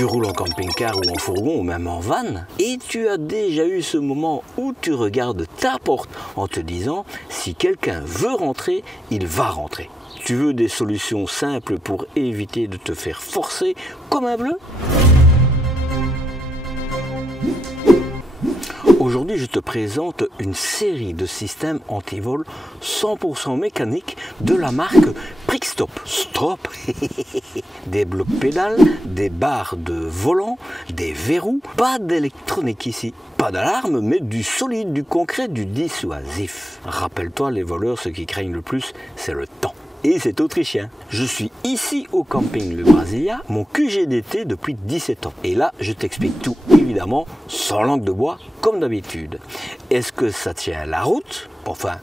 Tu roules en camping-car ou en fourgon ou même en van et tu as déjà eu ce moment où tu regardes ta porte en te disant si quelqu'un veut rentrer, il va rentrer. Tu veux des solutions simples pour éviter de te faire forcer comme un bleu ? Aujourd'hui, je te présente une série de systèmes anti-vol 100% mécaniques de la marque Brickstop. Stop. Des blocs pédales, des barres de volant, des verrous, pas d'électronique ici. Pas d'alarme, mais du solide, du concret, du dissuasif. Rappelle-toi, les voleurs, ce qui craignent le plus, c'est le temps. Et c'est autrichien. Je suis ici au camping Le Brasilia, mon QG d'été depuis 17 ans. Et là, je t'explique tout, évidemment, sans langue de bois, comme d'habitude. Est-ce que ça tient la route ? Enfin,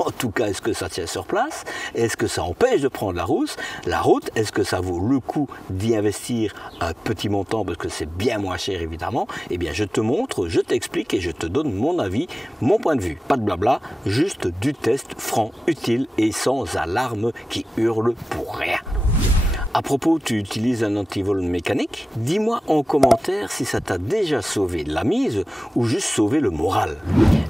en tout cas, est-ce que ça tient sur place? Est-ce que ça empêche de prendre la route? Est-ce que ça vaut le coup d'y investir un petit montant parce que c'est bien moins cher évidemment? Eh bien, je te montre, je t'explique et je te donne mon avis, mon point de vue. Pas de blabla, juste du test franc, utile et sans alarme qui hurle pour rien. À propos, tu utilises un antivol mécanique? Dis-moi en commentaire si ça t'a déjà sauvé de la mise ou juste sauvé le moral.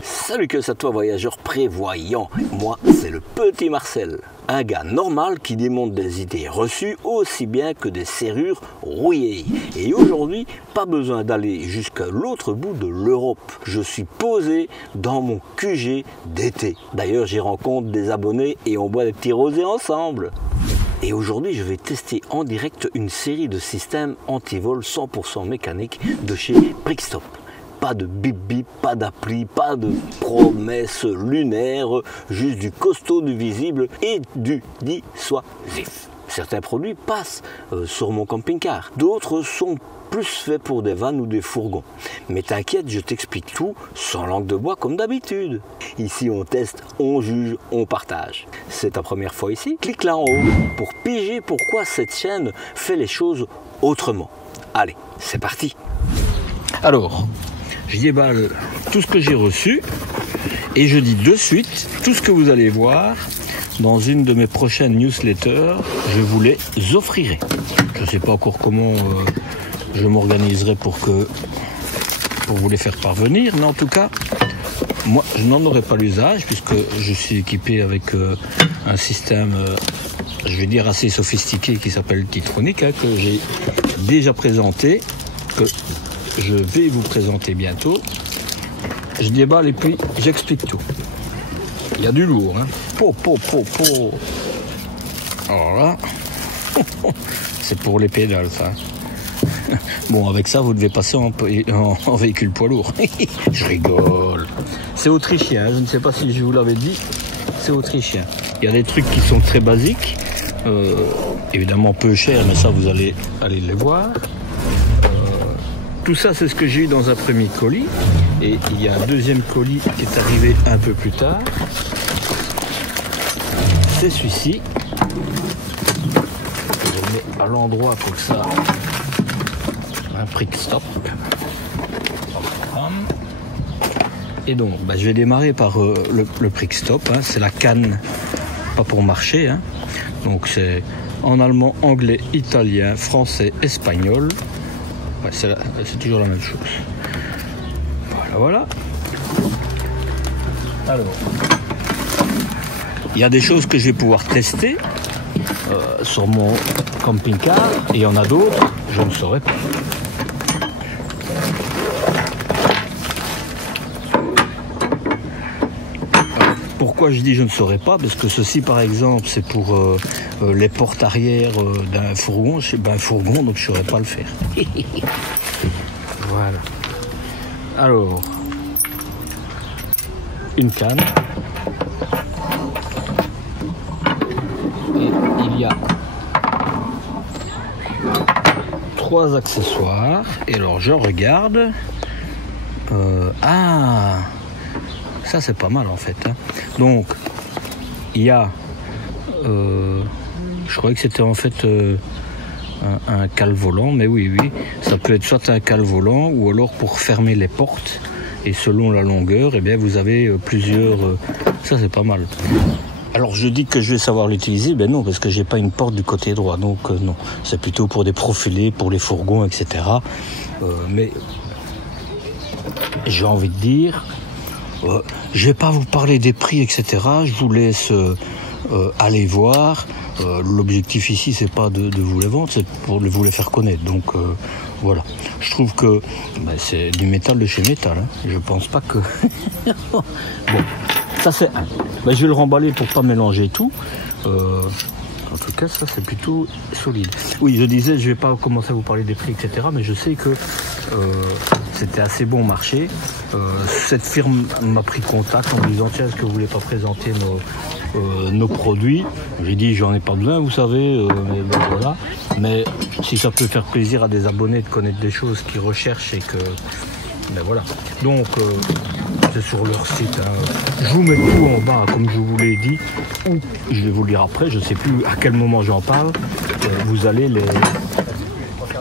Salut, que ça toi voyageur prévoyant, moi c'est le petit Marcel, un gars normal qui démonte des idées reçues aussi bien que des serrures rouillées. Et aujourd'hui, pas besoin d'aller jusqu'à l'autre bout de l'Europe. Je suis posé dans mon QG d'été. D'ailleurs, j'y rencontre des abonnés et on boit des petits rosés ensemble. Et aujourd'hui, je vais tester en direct une série de systèmes anti-vol 100% mécaniques de chez Brickstop. Pas de bip bip, pas d'appli, pas de promesses lunaires, juste du costaud, du visible et du dissuasif. Certains produits passent sur mon camping-car, d'autres sont plus faits pour des vannes ou des fourgons. Mais t'inquiète, je t'explique tout sans langue de bois comme d'habitude. Ici on teste, on juge, on partage. C'est ta première fois ici? Clique là en haut pour piger pourquoi cette chaîne fait les choses autrement. Allez, c'est parti. Alors, je déballe tout ce que j'ai reçu et je dis de suite tout ce que vous allez voir dans une de mes prochaines newsletters. Je vous les offrirai. Je ne sais pas encore comment je m'organiserai pour vous les faire parvenir, mais en tout cas, moi, je n'en aurai pas l'usage puisque je suis équipé avec un système, je vais dire, assez sophistiqué qui s'appelle Kitronic, que j'ai déjà présenté, que je vais vous présenter bientôt. Je déballe et puis j'explique tout. Il y a du lourd, hein. Alors là, c'est pour les pédales, ça. Bon, avec ça, vous devez passer en véhicule poids lourd. Je rigole. C'est autrichien, je ne sais pas si je vous l'avais dit, c'est autrichien. Il y a des trucs qui sont très basiques, évidemment peu chers, mais ça, vous allez les voir. Tout ça, c'est ce que j'ai eu dans un premier colis. Et il y a un deuxième colis qui est arrivé un peu plus tard. C'est celui-ci. Je le mets à l'endroit pour que ça... Un Brickstop. Et donc, je vais démarrer par le Brickstop. Hein. C'est la canne, pas pour marcher. Hein. Donc c'est en allemand, anglais, italien, français, espagnol. Ouais, c'est toujours la même chose. Voilà. Alors, il y a des choses que je vais pouvoir tester sur mon camping-car et il y en a d'autres, je ne saurais pas. Pourquoi je dis je ne saurais pas? Parce que ceci, par exemple, c'est pour les portes arrière d'un fourgon. Un fourgon, donc je ne saurais pas le faire. Voilà. Alors, une canne. Et il y a 3 accessoires. Et alors, je regarde. Ça c'est pas mal en fait. Hein. Donc, il y a... je croyais que c'était en fait... un cale-volant, mais oui, ça peut être soit un cale-volant ou alors pour fermer les portes. Et selon la longueur, eh bien, vous avez plusieurs... ça, c'est pas mal. Alors je dis que je vais savoir l'utiliser, ben non, parce que j'ai pas une porte du côté droit, donc non. C'est plutôt pour des profilés, pour les fourgons, etc. Mais j'ai envie de dire, je vais pas vous parler des prix, etc. Je vous laisse aller voir. L'objectif ici, c'est pas de vous les vendre, c'est pour vous les faire connaître. Donc voilà. Je trouve que c'est du métal de chez métal. Hein. Je pense pas que. Bon, ça c'est un. Je vais le remballer pour pas mélanger tout. En tout cas, ça c'est plutôt solide. Oui, je disais, je vais pas commencer à vous parler des prix, etc. Mais je sais que c'était assez bon marché. Cette firme m'a pris contact en me disant tiens, est-ce que vous voulez pas présenter nos produits? J'ai dit j'en ai pas besoin, vous savez, mais ben, voilà. Mais si ça peut faire plaisir à des abonnés de connaître des choses qu'ils recherchent et que ben voilà. Donc c'est sur leur site. Hein. Je vous mets tout en bas, comme je vous l'ai dit. Ou je vais vous le dire après, je ne sais plus à quel moment j'en parle. Vous allez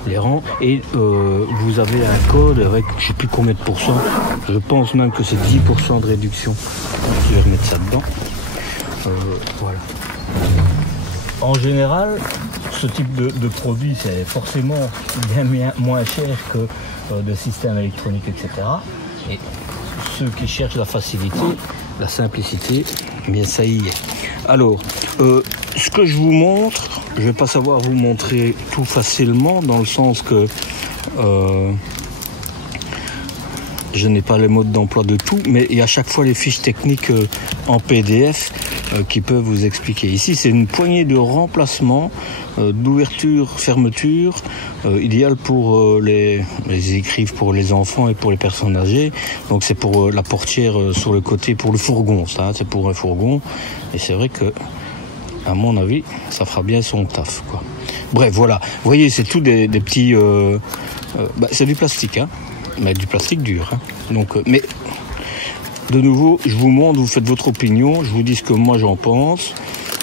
les rangs et vous avez un code avec je ne sais plus combien de pourcents. Je pense même que c'est 10% de réduction. Je vais remettre ça dedans. Voilà. En général, ce type de produit, c'est forcément bien moins cher que de systèmes électroniques, etc. Et ceux qui cherchent la facilité, la simplicité, eh bien ça y est. Alors, ce que je vous montre, je ne vais pas savoir vous montrer tout facilement, dans le sens que je n'ai pas les modes d'emploi de tout, mais il y a à chaque fois les fiches techniques en PDF qui peuvent vous expliquer. Ici, c'est une poignée de remplacement, d'ouverture, fermeture, idéal pour les écrives pour les enfants et pour les personnes âgées. Donc c'est pour la portière sur le côté, pour le fourgon, ça, hein, c'est pour un fourgon. Et c'est vrai que, à mon avis, ça fera bien son taf, quoi. Bref, voilà. Vous voyez, c'est tout des petits... c'est du plastique, hein. Mais du plastique dur. Hein. Donc, mais de nouveau, je vous montre, vous faites votre opinion, je vous dis ce que moi j'en pense.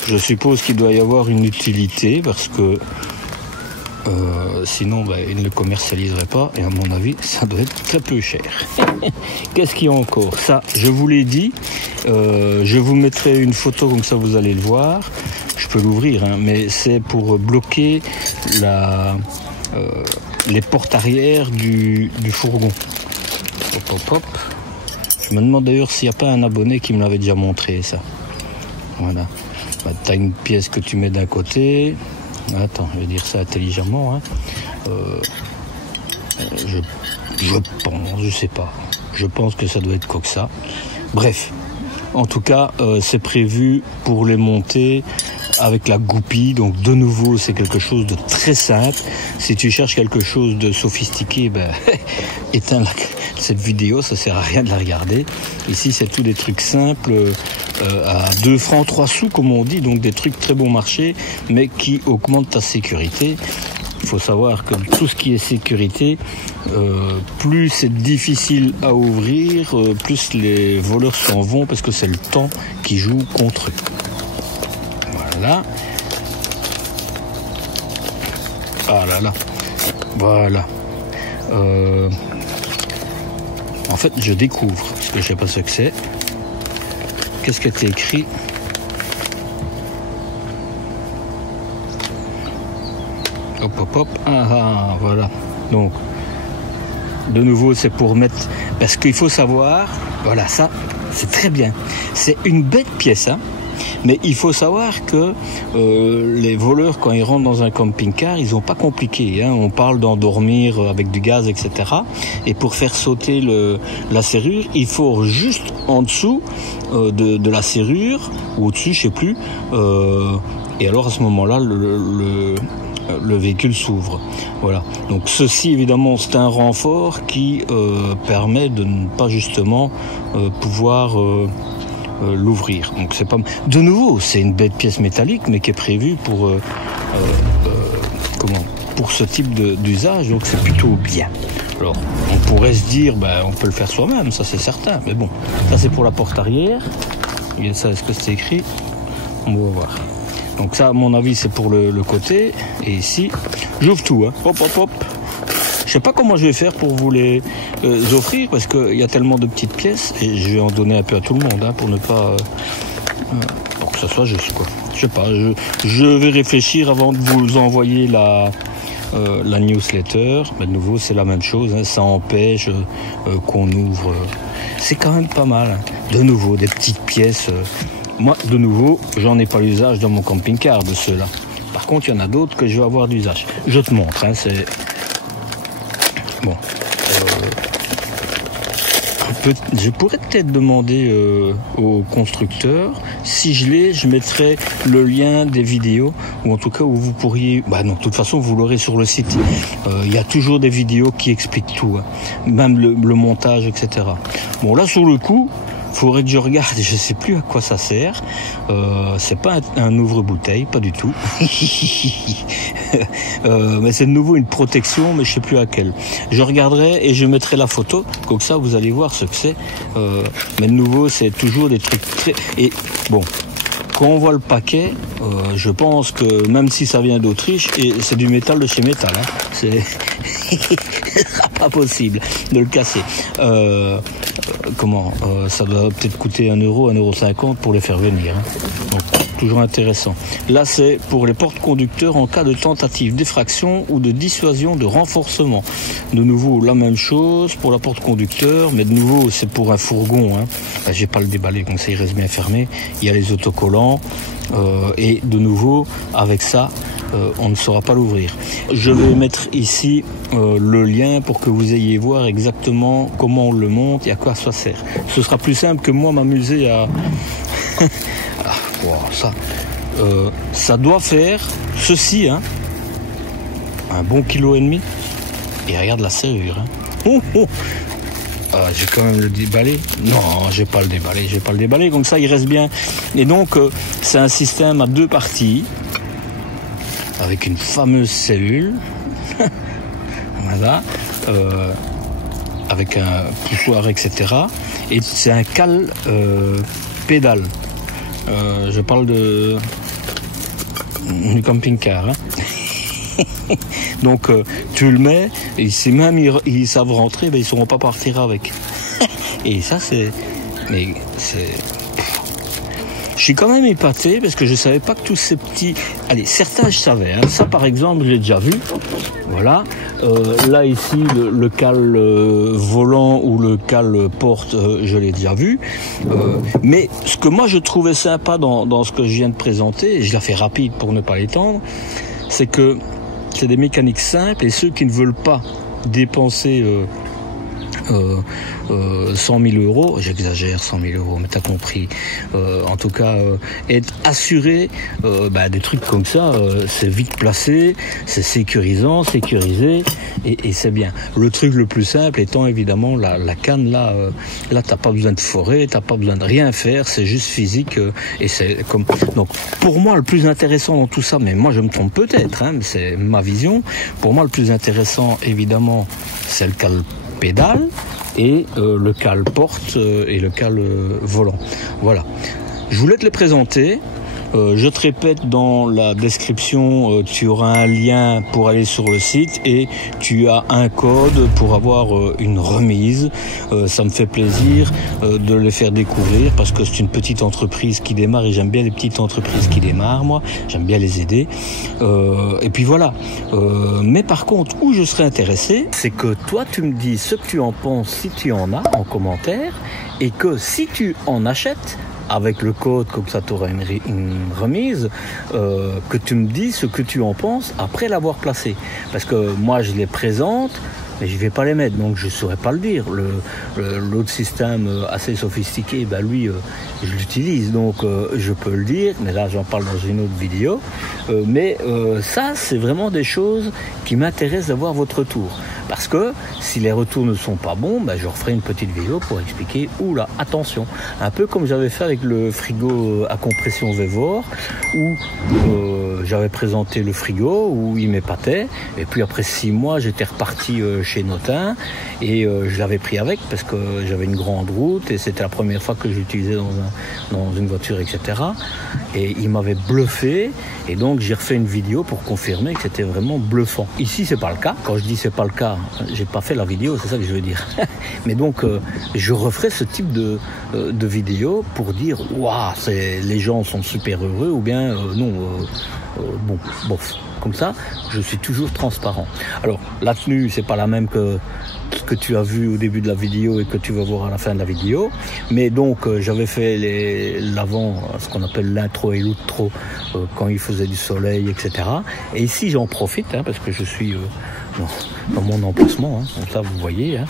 Je suppose qu'il doit y avoir une utilité parce que sinon ils ne le commercialiseraient pas et à mon avis ça doit être très peu cher. Qu'est-ce qu'il y a encore? Ça, je vous l'ai dit, je vous mettrai une photo comme ça vous allez le voir. Je peux l'ouvrir, hein, mais c'est pour bloquer les portes arrière du fourgon. Hop, hop, hop. Je me demande d'ailleurs s'il n'y a pas un abonné qui me l'avait déjà montré, ça. Voilà. Tu as une pièce que tu mets d'un côté. Attends, je vais dire ça intelligemment. Hein. Je pense, je sais pas. Je pense que ça doit être comme ça. Bref. En tout cas, c'est prévu pour les monter avec la goupille. Donc de nouveau, c'est quelque chose de très simple. Si tu cherches quelque chose de sophistiqué, éteins cette vidéo, ça sert à rien de la regarder. Ici, c'est tout des trucs simples, à 2 francs 3 sous, comme on dit. Donc des trucs très bon marché, mais qui augmentent ta sécurité. Il faut savoir que tout ce qui est sécurité, plus c'est difficile à ouvrir, plus les voleurs s'en vont parce que c'est le temps qui joue contre eux. Voilà. Ah là là. Voilà. En fait, je découvre, parce que je sais pas ce que c'est. Qu'est-ce qui a été écrit ? Hop, hop, hop. Ah, voilà. Donc, de nouveau, c'est pour mettre... Parce qu'il faut savoir, voilà, ça, c'est très bien. C'est une bête pièce, hein. Mais il faut savoir que les voleurs, quand ils rentrent dans un camping-car, ils n'ont pas compliqué. Hein. On parle d'endormir avec du gaz, etc. Et pour faire sauter la serrure, il faut juste en dessous de la serrure, ou au-dessus, je ne sais plus. Et alors, à ce moment-là, le véhicule s'ouvre. Voilà. Donc ceci, évidemment, c'est un renfort qui permet de ne pas justement pouvoir... l'ouvrir. Donc c'est pas de nouveau, c'est une bête pièce métallique mais qui est prévue pour pour ce type d'usage, donc c'est plutôt bien. Alors on pourrait se dire on peut le faire soi-même, ça c'est certain, mais bon, ça c'est pour la porte arrière. Et ça, est-ce que c'est écrit? On va voir. Donc ça, à mon avis, c'est pour le côté. Et ici, j'ouvre tout, hein. Hop hop hop. Je sais pas comment je vais faire pour vous les offrir parce qu'il y a tellement de petites pièces et je vais en donner un peu à tout le monde, hein, pour ne pas pour que ça soit juste, quoi. Je sais pas, je vais réfléchir avant de vous envoyer la newsletter. Mais de nouveau, c'est la même chose, hein, ça empêche qu'on ouvre. C'est quand même pas mal, hein. De nouveau, des petites pièces. Moi, de nouveau, j'en ai pas l'usage dans mon camping-car de ceux-là. Par contre, il y en a d'autres que je vais avoir d'usage. Je te montre, hein, c'est... Bon. Je pourrais peut-être demander au constructeur, si je l'ai, je mettrai le lien des vidéos, ou en tout cas où vous pourriez... Bah non, de toute façon, vous l'aurez sur le site. Il y a toujours des vidéos qui expliquent tout, hein, même le montage, etc. Bon, là, sur le coup, faudrait que je regarde, je sais plus à quoi ça sert. C'est pas un ouvre-bouteille, pas du tout. Mais c'est de nouveau une protection, mais je sais plus à quelle. Je regarderai et je mettrai la photo, comme ça vous allez voir ce que c'est. Mais de nouveau, c'est toujours des trucs très... Et bon, quand on voit le paquet, je pense que même si ça vient d'Autriche, et c'est du métal de chez Métal, hein, c'est pas possible de le casser. Ça doit peut-être coûter 1 euro, 1,50 € pour les faire venir, hein. Donc, toujours intéressant. Là, c'est pour les porte-conducteurs en cas de tentative d'effraction ou de dissuasion de renforcement. De nouveau, la même chose pour la porte-conducteur, mais de nouveau, c'est pour un fourgon, hein. Là, j'ai pas le déballé, donc ça il reste bien fermé. Il y a les autocollants, et de nouveau, avec ça, on ne saura pas l'ouvrir. Je vais mettre ici le lien pour que vous ayez voir exactement comment on le monte et à quoi ça sert. Ce sera plus simple que moi m'amuser à... ça doit faire ceci, hein, un bon 1,5 kg. Et regarde la serrure, hein. J'ai quand même le déballé. Non, je vais pas le déballer, comme ça il reste bien. Et donc c'est un système à 2 parties avec une fameuse cellule. Voilà, avec un poussoir, etc. Et c'est un cale pédale. Je parle du camping-car, hein. Donc tu le mets, et si même ils savent rentrer, ben, ils ne sauront pas partir avec. Et ça c'est... Mais c'est... Je suis quand même épaté parce que je savais pas que tous ces petits... Allez, certains je savais, hein. Ça par exemple j'ai déjà vu. Voilà. Là ici le cale volant ou le cale porte, je l'ai déjà vu. Mais ce que moi je trouvais sympa dans ce que je viens de présenter, et je la fais rapide pour ne pas l'étendre, c'est que c'est des mécaniques simples, et ceux qui ne veulent pas dépenser 100 000 €, j'exagère, 100 000 €, mais t'as compris. En tout cas, être assuré, des trucs comme ça, c'est vite placé, c'est sécurisant, sécurisé, et c'est bien. Le truc le plus simple étant évidemment la canne, là t'as pas besoin de forer, t'as pas besoin de rien faire, c'est juste physique, et c'est comme... Donc, pour moi, le plus intéressant dans tout ça, mais moi je me trompe peut-être, hein, mais c'est ma vision, pour moi le plus intéressant, évidemment, c'est le cale pédale et le cale porte et le cale volant. Voilà. Je voulais te les présenter. Je te répète, dans la description, tu auras un lien pour aller sur le site et tu as un code pour avoir une remise. Ça me fait plaisir de les faire découvrir parce que c'est une petite entreprise qui démarre et j'aime bien les petites entreprises qui démarrent, moi. J'aime bien les aider. Et puis voilà. Mais par contre, où je serais intéressé, c'est que toi, tu me dis ce que tu en penses si tu en as en commentaire et que si tu en achètes, avec le code, comme ça tu auras une remise, que tu me dis ce que tu en penses après l'avoir placé. Parce que moi je les présente, mais je vais pas les mettre, donc je saurais pas le dire. L'autre système assez sophistiqué, lui, je l'utilise, donc je peux le dire, mais là j'en parle dans une autre vidéo. Mais ça, c'est vraiment des choses qui m'intéressent d'avoir votre retour. Parce que si les retours ne sont pas bons, je referai une petite vidéo pour expliquer, oula, attention. Un peu comme j'avais fait avec le frigo à compression Vevor, où j'avais présenté le frigo, où il m'épatait. Et puis après 6 mois, j'étais reparti chez Notin. Et je l'avais pris avec parce que j'avais une grande route et c'était la première fois que j'utilisais dans une voiture, etc. Et il m'avait bluffé et donc j'ai refait une vidéo pour confirmer que c'était vraiment bluffant. Ici c'est pas le cas. Quand je dis c'est pas le cas, j'ai pas fait la vidéo, c'est ça que je veux dire. Mais donc je referai ce type de vidéo pour dire waouh, les gens sont super heureux ou bien non, bon, bof. Comme ça, je suis toujours transparent. Alors, la tenue, c'est pas la même que tu as vu au début de la vidéo et que tu vas voir à la fin de la vidéo. Mais donc, j'avais fait l'avant, ce qu'on appelle l'intro et l'outro, quand il faisait du soleil, etc. Et ici, j'en profite, parce que je suis dans mon emplacement, comme ça, vous voyez.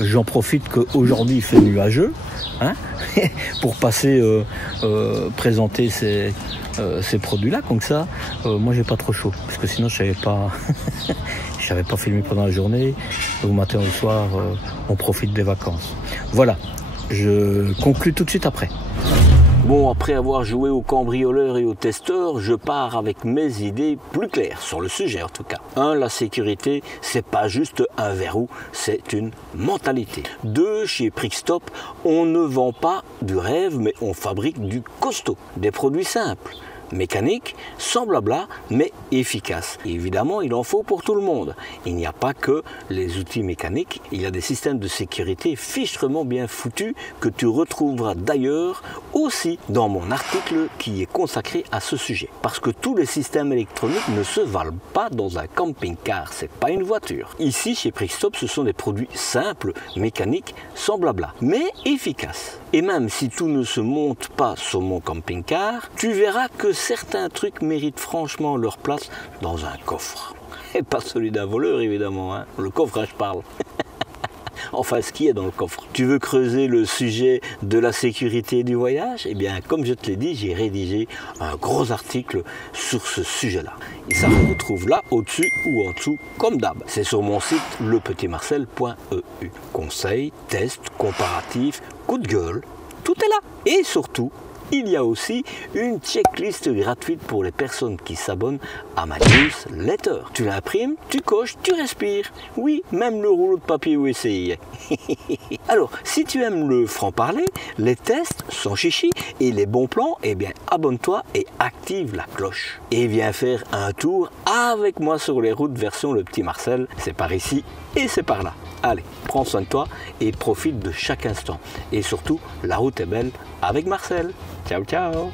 J'en profite qu'aujourd'hui, il fait nuageux, pour passer, présenter ces produits-là, comme ça, moi j'ai pas trop chaud, parce que sinon je savais pas filmé pendant la journée, au matin ou au soir, on profite des vacances. Voilà, je conclue tout de suite après. Bon, après avoir joué au cambrioleur et au testeur, je pars avec mes idées plus claires sur le sujet en tout cas. 1. La sécurité, c'est pas juste un verrou, c'est une mentalité. 2. Chez Prixstop, on ne vend pas du rêve, mais on fabrique du costaud. Des produits simples, mécaniques, sans blabla, mais efficaces. Et évidemment, il en faut pour tout le monde. Il n'y a pas que les outils mécaniques, il y a des systèmes de sécurité fichtrement bien foutus que tu retrouveras d'ailleurs aussi dans mon article qui est consacré à ce sujet. Parce que tous les systèmes électroniques ne se valent pas dans un camping-car, c'est pas une voiture. Ici, chez Prixstop, ce sont des produits simples, mécaniques, sans blabla, mais efficaces. Et même si tout ne se monte pas sur mon camping-car, tu verras que certains trucs méritent franchement leur place dans un coffre. Et pas celui d'un voleur évidemment, le coffre je parle. Enfin, ce qui est dans le coffre. Tu veux creuser le sujet de la sécurité du voyage? Eh bien, comme je te l'ai dit, j'ai rédigé un gros article sur ce sujet-là. Et ça se retrouve là, au-dessus ou en dessous, comme d'hab. C'est sur mon site lepetitmarcel.eu. Conseils, tests, comparatifs, coup de gueule, tout est là. Et surtout, il y a aussi une checklist gratuite pour les personnes qui s'abonnent à ma newsletter. Tu l'imprimes, tu coches, tu respires. Oui, même le rouleau de papier USB. Alors, si tu aimes le franc-parler, les tests sans chichi et les bons plans, eh bien, abonne-toi et active la cloche. Et viens faire un tour avec moi sur les routes version Le Petit Marcel. C'est par ici et c'est par là. Allez, prends soin de toi et profite de chaque instant. Et surtout, la route est belle avec Marcel. Ciao, ciao!